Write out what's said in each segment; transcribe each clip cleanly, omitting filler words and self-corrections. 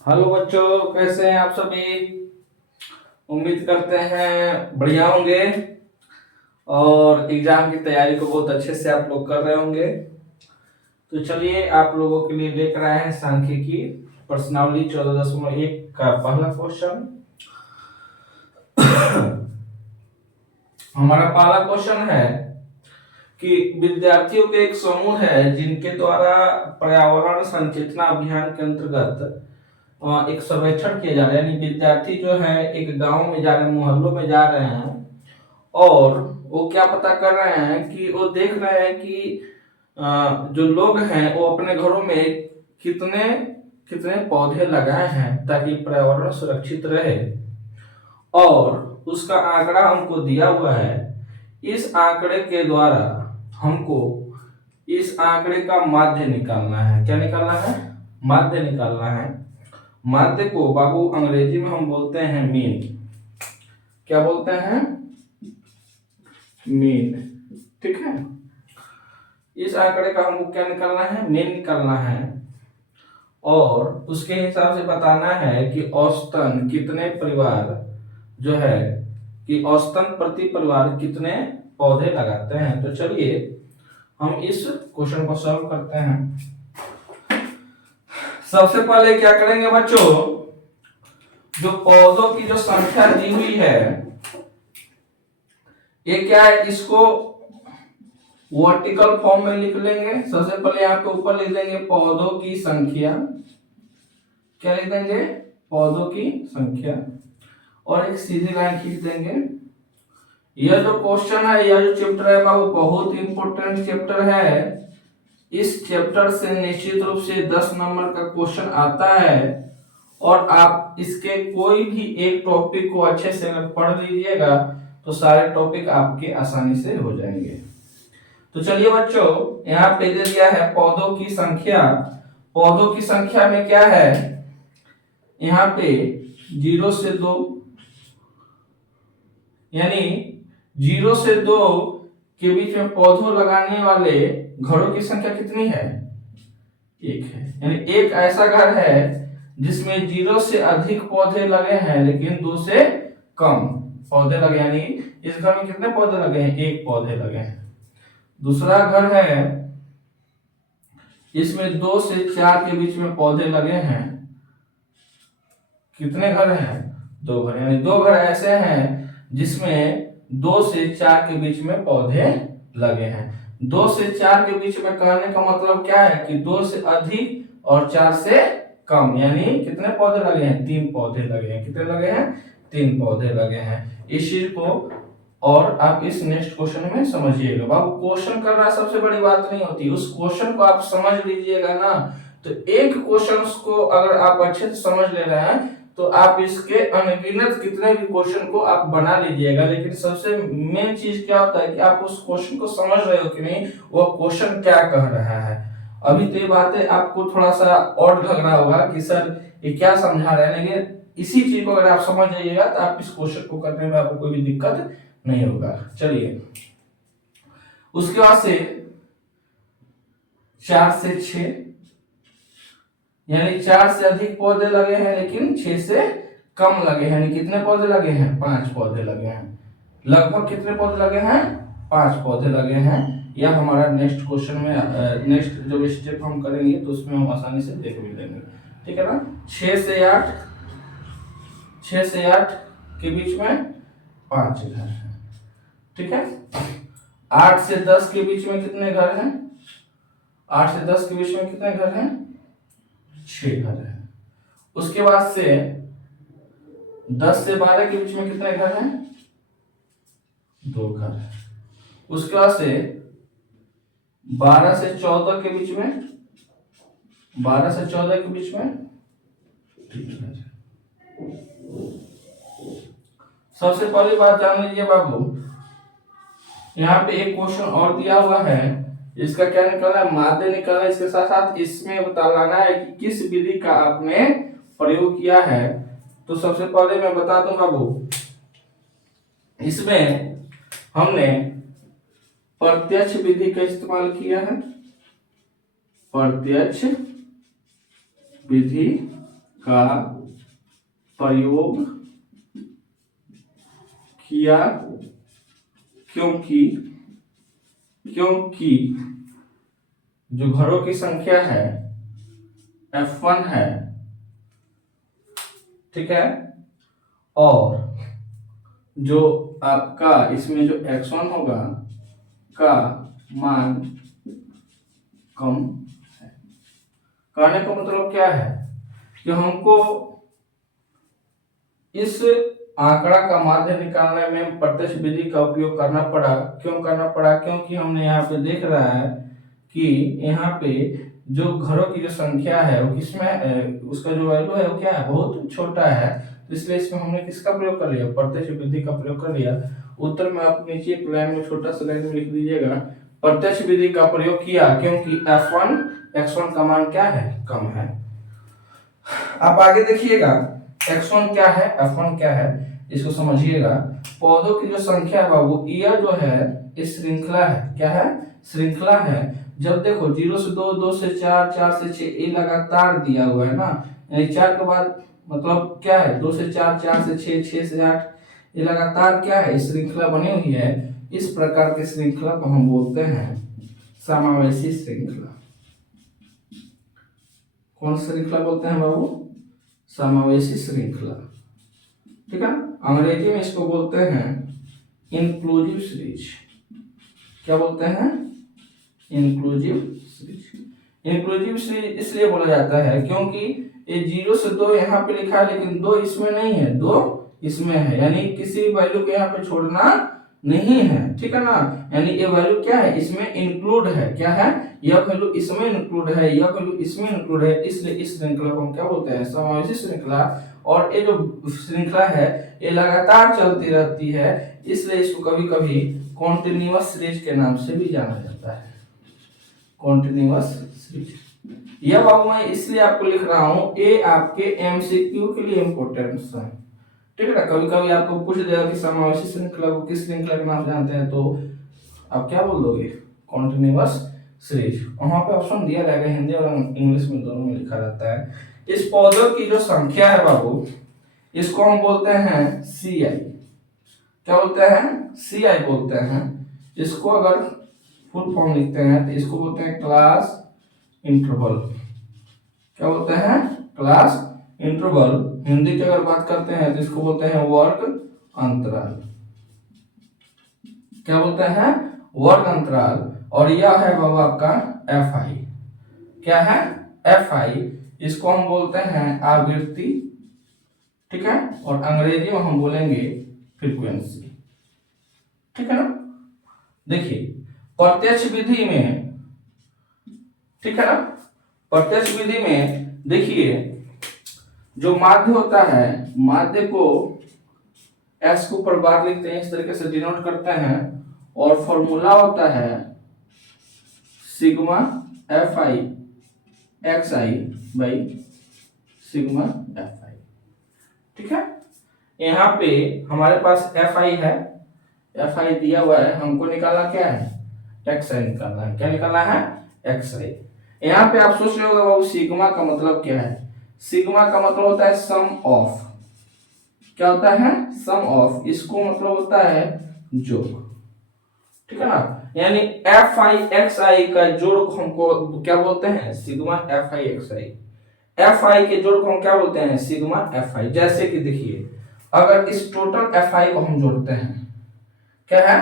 Hello बच्चों, कैसे हैं आप सभी। उम्मीद करते हैं बढ़िया होंगे और एग्जाम की तैयारी को बहुत अच्छे से आप लोग कर रहे होंगे। तो चलिए आप लोगों के लिए लेकर आए हैं सांख्यिकी प्रश्नावली 14.1 का पहला क्वेश्चन। हमारा पहला क्वेश्चन है कि विद्यार्थियों के एक समूह है जिनके द्वारा पर्यावरण संचेतना अभियान के अंतर्गत एक सर्वेक्षण किया जा रहा है। यानी विद्यार्थी जो है एक गांव में जा रहे हैं, मोहल्लों में जा रहे हैं और वो क्या पता कर रहे हैं कि वो देख रहे हैं कि जो लोग हैं वो अपने घरों में कितने कितने पौधे लगाए हैं ताकि पर्यावरण सुरक्षित रहे, और उसका आंकड़ा हमको दिया हुआ है। इस आंकड़े के द्वारा हमको इस आंकड़े का माध्य निकालना है। क्या निकालना है? माध्य निकालना है। माध्य को बाबू अंग्रेजी में हम बोलते हैं मीन। क्या बोलते हैं? मीन। ठीक है। इस आंकड़े का हमको क्या निकालना है? मीन निकालना है और उसके हिसाब से बताना है कि औसतन कितने परिवार जो है कि औसतन प्रति परिवार कितने पौधे लगाते हैं। तो चलिए हम इस क्वेश्चन को सॉल्व करते हैं। सबसे पहले क्या करेंगे बच्चों, जो पौधों की जो संख्या दी हुई है ये क्या है, इसको वर्टिकल फॉर्म में लिख लेंगे। सबसे पहले यहाँ पे ऊपर लिख देंगे पौधों की संख्या। क्या लिख देंगे? पौधों की संख्या, और एक सीधी लाइन खींच देंगे। यह जो क्वेश्चन है, यह जो चैप्टर है बाबू बहुत इंपॉर्टेंट चैप्टर है। इस चैप्टर से निश्चित रूप से 10 नंबर का क्वेश्चन आता है और आप इसके कोई भी एक टॉपिक को अच्छे से अगर पढ़ लीजिएगा तो सारे टॉपिक आपके आसानी से हो जाएंगे। तो चलिए बच्चों, यहाँ पे दे दिया है पौधों की संख्या। पौधों की संख्या में क्या है, यहाँ पे 0 से 2, यानी 0 से 2 के बीच में पौधों लगाने वाले घरों की संख्या कितनी है? एक है। यानी एक ऐसा घर है जिसमें 0 से अधिक पौधे लगे हैं लेकिन 2 से कम पौधे लगे, यानी इस घर में कितने पौधे लगे हैं? एक पौधे लगे हैं। दूसरा घर है इसमें 2 से 4 के बीच में पौधे लगे हैं। कितने घर हैं? 2 घर। यानी 2 घर ऐसे हैं जिसमें 2 से 4 के बीच में पौधे लगे हैं। 2 से 4 के बीच में कहने का मतलब क्या है कि 2 से अधिक और 4 से कम, यानी कितने पौधे लगे हैं? 3 पौधे लगे हैं। कितने लगे हैं? 3 पौधे लगे हैं। इस चीज को और आप इस नेक्स्ट क्वेश्चन में समझिएगा। बाबू क्वेश्चन करना सबसे बड़ी बात नहीं होती, उस क्वेश्चन को आप समझ लीजिएगा ना। तो एक क्वेश्चन को अगर आप अच्छे से समझ ले रहे हैं तो आप इसके अनगिनत कितने भी क्वेश्चन को आप बना लीजिएगा। लेकिन सबसे मेन चीज क्या होता है कि आप उस क्वेश्चन को समझ रहे हो कि नहीं, वो क्वेश्चन क्या कह रहा है। अभी तो ये बातें आपको थोड़ा सा और लग रहा होगा कि सर ये क्या समझा रहे हैं, लेकिन इसी चीज को अगर आप समझ जाइएगा तो आप इस क्वेश्चन को करने में आपको कोई भी दिक्कत नहीं होगा। चलिए उसके बाद से 4 से 6, यानी 4 से अधिक पौधे लगे हैं लेकिन 6 से कम लगे हैं। यानी कितने पौधे लगे हैं? 5 पौधे लगे हैं। लगभग कितने पौधे लगे हैं? 5 पौधे लगे हैं। यह हमारा नेक्स्ट क्वेश्चन में नेक्स्ट जो स्टेप हम करेंगे तो उसमें हम आसानी से देख भी लेंगे। ठीक है ना। 6 से 8 के बीच में 5 घर हैं। ठीक है। 8 से 10 के बीच में कितने घर हैं? 8 से 10 के बीच में कितने घर हैं? 6 घर हैं। उसके बाद से 10 से 12 के बीच में कितने घर हैं? 2 घर हैं। उसके बाद से 12 से 14 के बीच में 3 घर हैं। सबसे पहली बात जान लीजिए बाबू, यहाँ पे एक क्वेश्चन और दिया हुआ है, इसका क्या निकालना है? माध्य निकालना है। इसके साथ साथ इसमें बताना है कि किस विधि का आपने प्रयोग किया है। तो सबसे पहले मैं बता दूं बाबू, इसमें हमने प्रत्यक्ष विधि का इस्तेमाल किया है। प्रत्यक्ष विधि का प्रयोग किया क्योंकि क्योंकि जो घरों की संख्या है F1 है, ठीक है, और जो आपका इसमें जो X1 होगा का मान कम है। कहने का मतलब क्या है कि हमको इस आंकड़ा का माध्य निकालने में प्रत्यक्ष विधि का उपयोग करना पड़ा। क्यों करना पड़ा? क्योंकि हमने यहाँ पे देख रहा है कि यहाँ पे जो घरों की जो संख्या है वो किसमें उसका जो वैल्यू है वो क्या है, बहुत छोटा है। तो इसलिए इसमें हमने किसका प्रयोग कर लिया, प्रत्यक्ष विधि का प्रयोग कर लिया। उत्तर में आप नीचे एक लाइन में छोटा सा लाइन में लिख दीजिएगा, प्रत्यक्ष विधि का प्रयोग किया क्योंकि F1 X1 का मान क्या है, कम है। आप आगे देखिएगा X1 क्या है, F1 क्या है, इसको समझिएगा। पौधों की जो संख्या है बाबू, यह जो है इस श्रृंखला है, क्या है, श्रृंखला है। जब देखो 0 से 2, 2 से 4, 4 से 6, ये लगातार दिया हुआ है ना, यानी 4 के बाद मतलब क्या है, 2 से 4, 4 से 6, 6 से 8, ये लगातार क्या है, श्रृंखला बनी हुई है। इस प्रकार की श्रृंखला को हम बोलते हैं समावेशी श्रृंखला। कौन सी श्रृंखला बोलते हैं बाबू, समावेशी श्रृंखला, ठीक है। अंग्रेजी में इसको बोलते हैं इंक्लूसिव सीरीज। क्या बोलते हैं, इंक्लूसिव सीरीज। इंक्लूसिव सीरीज इसलिए बोला जाता है क्योंकि ये 0 से 2 यहाँ पे लिखा है लेकिन 2 इसमें नहीं है, 2 इसमें है, यानी किसी वैल्यू को यहाँ पे छोड़ना नहीं है, ठीक है ना। यानी ये वैल्यू क्या है, इसमें इंक्लूड है, क्या है, यह वैल्यू इसमें इंक्लूड है, यह वैल्यू इसमें इंक्लूड है। इसलिए इस श्रृंखला को हम क्या बोलते हैं, समावेशी श्रृंखला। और ये जो श्रृंखला है ये लगातार चलती रहती है, इसलिए इसको कभी कभी कॉन्टिन्यूअस सीरीज के नाम से भी जाना जाता है, कॉन्टिन्यूअस सीरीज। यह बाबू मैं इसलिए आपको लिख रहा हूं, ये आपके एमसीक्यू के लिए इंपॉर्टेंट है, ठीक है ना। कभी कभी आपको पूछ देगा कि समावेशी श्रृंखला को किस श्रृंखला के नाम जानते हैं, तो आप क्या बोल दोगे, कॉन्टिन्यूअस सीरीज। वहां पे ऑप्शन दिया रहेगा, हिंदी और इंग्लिश में दोनों में लिखा रहता है। इस पौधों की जो संख्या है बाबू, इसको हम बोलते हैं CI। क्या बोलते हैं, CI बोलते हैं। इसको अगर फुल फॉर्म लिखते हैं तो इसको बोलते हैं क्लास इंटरवल। क्या बोलते हैं, क्लास इंटरवल। हिंदी की अगर बात करते हैं तो इसको बोलते हैं वर्ग अंतराल। क्या बोलते हैं, वर्ग अंतराल। और यह है बाबा आपका FI। क्या है, FI। इसको हम बोलते हैं आवृत्ति, ठीक है, और अंग्रेजी में हम बोलेंगे फ्रीक्वेंसी, ठीक है ना। देखिए प्रत्यक्ष विधि में, ठीक है ना, प्रत्यक्ष विधि में देखिए जो माध्य होता है, माध्य को S के ऊपर बार लिखते हैं, इस तरीके से डिनोट करते हैं, और फॉर्मूला होता है sigma FI XI by sigma FI, ठीक है। यहाँ पे हमारे पास FI है, FI दिया हुआ है, हमको निकालना क्या है, XI निकालना है। क्या निकालना है, XI। यहाँ पे आप सोच रहे होगा बाबू सिग्मा का मतलब क्या है, सिग्मा का मतलब होता है सम ऑफ। क्या होता है, सम ऑफ। इसको मतलब होता है जोड़, ठीक है ना। यानी FI XI का जोड़ को हमको क्या बोलते हैं, सिग्मा FI XI। FI के जोड़ को हम क्या बोलते हैं, सिग्मा FI। जैसे कि देखिए अगर इस टोटल FI को हम जोड़ते हैं, क्या है,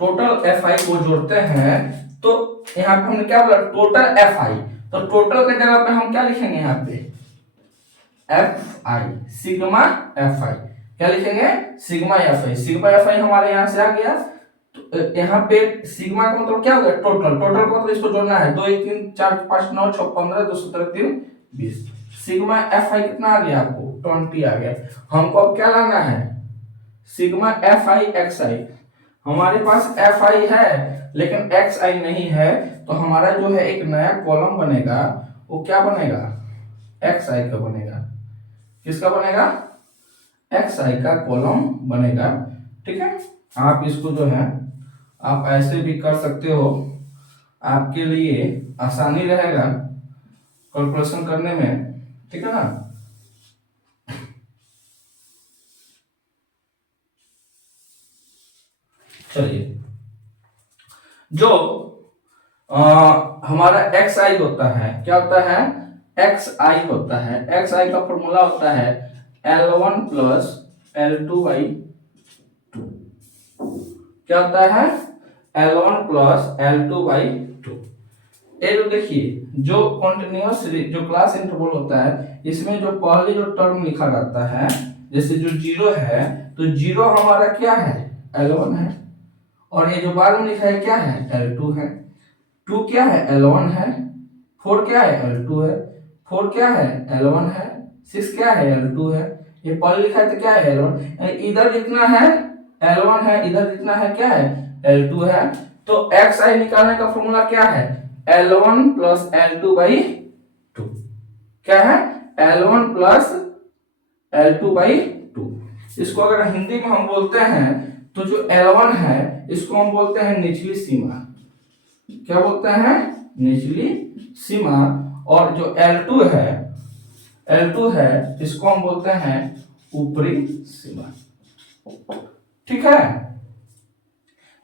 टोटल FI को जोड़ते हैं, तो यहाँ पे हमने क्या बोला, टोटल FI। तो टोटल के जगह पे हम क्या लिखेंगे, यहाँ पे FI, सिग्मा FI। क्या लिखेंगे, सिग्मा FI। सिग्मा FI हमारे यहाँ से आ गया। तो यहाँ पे सिग्मा का मतलब क्या हो गया, टोटल। टोटल को मतलब इसको जोड़ना है, 2 1 3 4 5 9 6 15 2 17 3 20। सिग्मा FI कितना आ गया आपको, 20 आ गया। हमको अब क्या लाना है, सिग्मा FI XI। हमारे पास FI है लेकिन XI नहीं है, तो हमारा जो है एक नया कॉलम बनेगा, वो क्या बनेगा, XI का बनेगा। किसका बनेगा, XI का कॉलम बनेगा, ठीक है। आप इसको जो है आप ऐसे भी कर सकते हो, आपके लिए आसानी रहेगा कैलकुलेशन करने में। ठीक है ना। चलिए, जो हमारा एक्स आई होता है, क्या होता है, एक्स आई होता है, एक्स आई का फॉर्मूला होता है L1 प्लस L2/2। क्या होता है, L1 प्लस L2/2। ये जो देखिए, जो कॉन्टिन्यूअस जो क्लास इंटरवल होता है, इसमें जो पहले जो टर्म लिखा रहता है, जैसे जो जीरो है, तो जीरो हमारा क्या है, L1 है, और ये जो बाद में लिखा है क्या है, L2 है। 2 क्या है, L1 है। 4 क्या है, L2 है। 4 क्या है, L1 है। 6 क्या है, L2 है। ये पहले लिखा है तो क्या है, L1। इधर जितना है L1 है, इधर जितना है क्या है, L2 है। तो एक्स आई निकालने का फॉर्मूला क्या है, L1 प्लस L2/2। क्या है, L1 प्लस L2/2। इसको अगर हिंदी में हम बोलते हैं तो जो L1 है इसको हम बोलते हैं निचली सीमा। क्या बोलते हैं, निचली सीमा। और जो L2 है इसको हम बोलते हैं ऊपरी सीमा। ठीक है,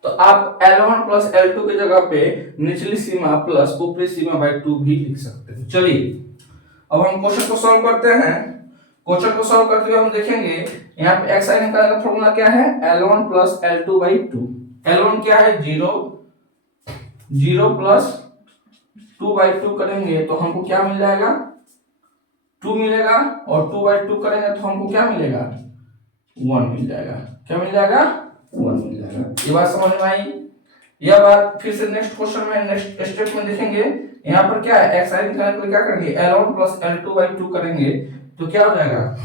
तो आप L1 प्लस L2 की जगह पे निचली सीमा प्लस ऊपरी सीमा बाई 2 भी लिख सकते हैं। चलिए, अब हम क्वेश्चन को सॉल्व करते हैं। क्वेश्चन को सॉल्व करते हुए हम देखेंगे यहाँ पे एक्स आई निकालने का फॉर्मूला क्या है, L1 प्लस L2/2। L1 क्या है, 0 प्लस 2/2 करेंगे तो हमको क्या मिल जाएगा, 2 मिलेगा, और 2/2 करेंगे तो हमको क्या मिलेगा, 1 मिल जाएगा। क्या मिल जाएगा, 1 मिल जाएगा। ये बात समझ में आई। यह बात फिर से नेक्स्ट क्वेश्चन में, नेक्स्ट स्टेप में देखेंगे। यहाँ पर क्या है, एक्स आई निकालने के लिए क्या करेंगे, L1 प्लस L2/2 करेंगे तो क्या हो जाएगा,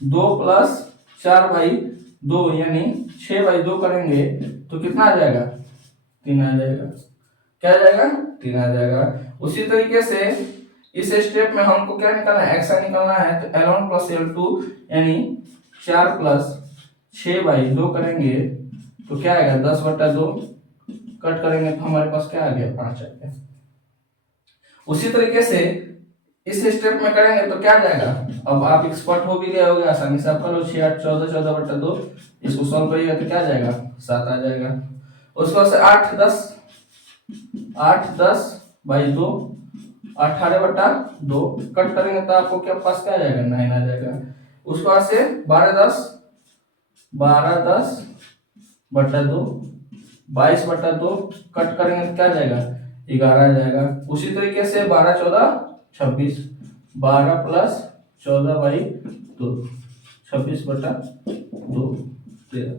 2 प्लस 4/2 यानी 6/2 करेंगे तो कितना आ जाएगा, 3 आ जाएगा। क्या आ जाएगा, 3 आ जाएगा। उसी तरीके से इस स्टेप में हमको क्या निकालना है, एक्स आई निकालना है, तो L1 प्लस L2 यानी 4 प्लस 6/2 करेंगे तो क्या आएगा, 10/2 कट करेंगे तो हमारे पास क्या आ गया, 5 आ गया। उसी तरीके से इस स्टेप में करेंगे तो क्या आ जाएगा, अब आप एक्सपर्ट हो भी गए होगे, आसानी से आप कर लो, 6 8 14 14/2 इसको सॉल्व करिएगा तो क्या आ जाएगा, 7 आ जाएगा। उसके बाद से 8 10/2 18/2 कट करेंगे तो आपको क्या पास क्या आ जाएगा, 9 आ जाएगा। उसके बाद से 12/10/2 22/2 कट करेंगे तो क्या आ जाएगा, 11 आ जाएगा। उसी तरीके से 12 14 26 12 प्लस 14/2 26/2 13।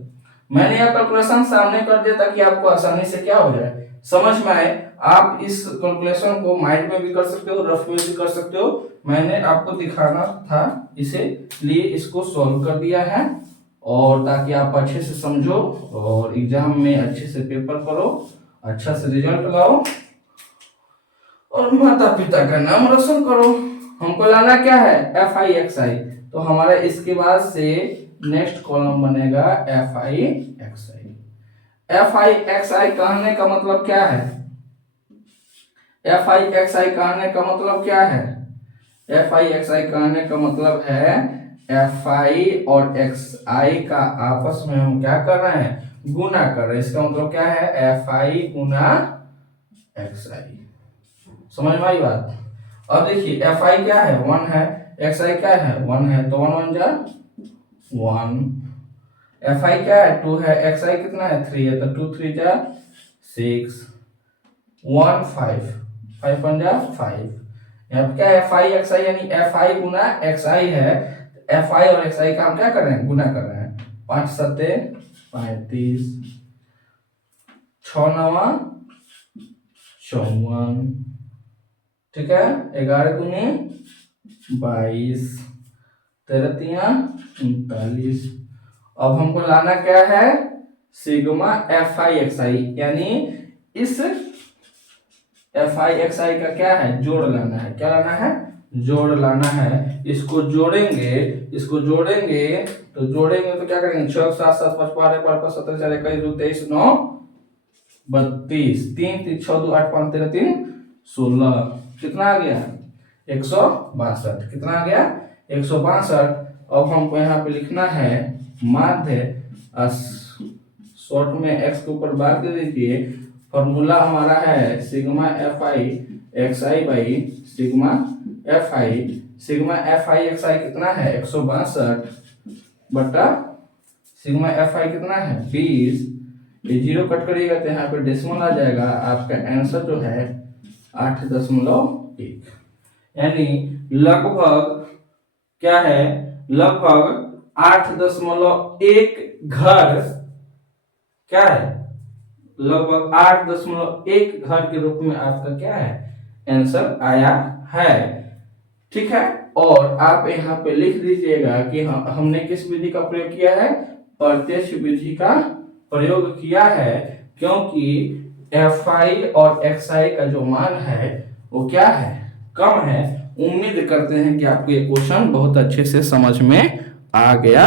मैंने यह कैलकुलेशन सामने कर दिया ताकि आपको आसानी से क्या हो जाए, समझ में आए। आप इस कैलकुलेशन को माइंड में भी कर सकते हो, रफ में भी कर सकते हो। मैंने आपको दिखाना था, इसे लिए इसको सॉल्व कर दिया है, और ताकि आप अच्छे से समझो और एग्जाम में अच्छे से पेपर करो, अच्छा से रिजल्ट लाओ और माता पिता का नाम रोशन करो। हमको लाना क्या है, FI/XI। तो हमारा इसके बाद से नेक्स्ट कॉलम बनेगा FI/XI। FI/XI कहने का मतलब क्या है, FI/XI कहने का मतलब क्या है, FI/XI कहने का मतलब है FI और XI का आपस में हम क्या कर रहे हैं, गुना कर रहे हैं। इसका मतलब क्या है, FI गुना XI। समझ में आई बात। अब देखिए FI क्या है, 1 है, XI क्या है, 1 है, तो 1 1 जा 1। FI क्या है, 2 है, XI कितना है, 3 है, तो 2 3 जा 6 1 5 5 1 जा 5। यहाँ पे क्या है, FI/XI यानी FI गुना XI है। FI और XI का हम क्या कर रहे हैं, गुना कर रहे हैं। 5 7 35 6 9 54, ठीक है, 11 दूनी 22 13 3 39। अब हमको लाना क्या है, सिग्मा FI/XI यानी इस FI/XI का क्या है, जोड़ लाना है। क्या लाना है, जोड़ लाना है। इसको जोड़ेंगे तो क्या करेंगे, 6 7 7 5 12 12 17 4 21 2 23 9 32 3 3 6 2 8 5 13 3 16। कितना आ गया, 162। कितना आ गया? 162। अब हमको यहाँ पे लिखना है माध्य, शॉर्ट में एक्स के ऊपर बात कर दीजिए। फॉर्मूला हमारा है sigma F I X I by sigma F I. Sigma F I X I कितना है? 162 बटा सिग्मा एफ आई कितना है? 20। ये जीरो कट करिएगा तो यहाँ पे डेसिमल आ जाएगा। आपका आंसर जो है 8.1, यानी लगभग क्या है? लगभग 8.1 घर, क्या है? लगभग 8.1 घर के रूप में आपका क्या है? आंसर आया है। ठीक है, और आप यहाँ पे लिख दीजिएगा कि हमने किस विधि का प्रयोग किया है? प्रत्यक्ष विधि का प्रयोग किया है, क्योंकि एफ आई और एक्स आई का जो मान है वो क्या है? कम है। उम्मीद करते हैं कि आपको ये क्वेश्चन बहुत अच्छे से समझ में आ गया